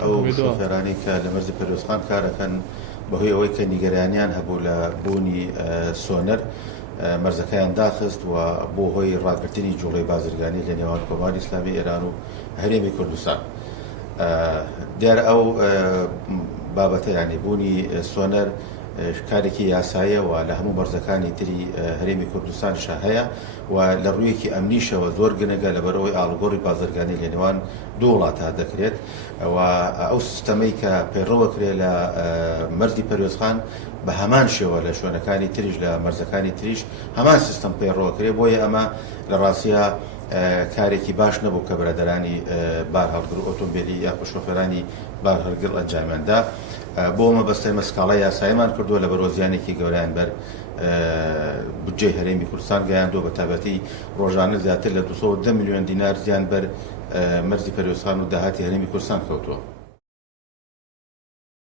ئەو شۆفێرانی کە لە مەرزی پەروێزخان کارەکەن بەهۆی ئەوەی کە نیگەرانیان هەبوو لە بوونی سۆنەر مەرزەکەیان داخست و بۆ هۆی ڕاگررتنی جوڵەی بازرگانی لە نێوان کۆماری ئیسلامی ئێران و هەرێمی کوردستان. دیارە ئەو بابەتە ینی بوونی سۆنەر کارێکی یاساییەوە لە هەموو مەرزەکانی تری هەرێمی کوردستانشە هەیە و لە ڕوویەکی ئەمنیشەوە زۆر گەنەگە لەبەرەوەی ئاڵگۆڕی بازرگانی لە نێوان دوو وڵاتە دەکرێت و ئەو سیستەمەی کە پەیڕەوە کرێت لە مەرزی پەروێزخان بە هەمان شێوە لە شوێنەکانی تریش لە مەرزەکانی تریش هەمان سیستەم پەیڕەوە کرێت بۆیە ئەمە لە ڕاستیە کارێکی باش نەبوو کە بەرەدەرانی بار هەڵگر ئۆتۆمبیلی یاخۆ شۆفێرانی بار هەڵگر ئەنجامیاندا بۆ مەبەستەی مەسکاڵای یاساییمان کردووە لە بەرۆزیانێکی گەوریان بەر بودجەی هەرێمی کوردستان گەیاندووە بە تایبەتی ڕۆژانە زیاتر لە 210 میلیۆن دینار زیان بەر مەرزی پەروێزخان و داهاتی هەرێمی کوردستان کەوتووە.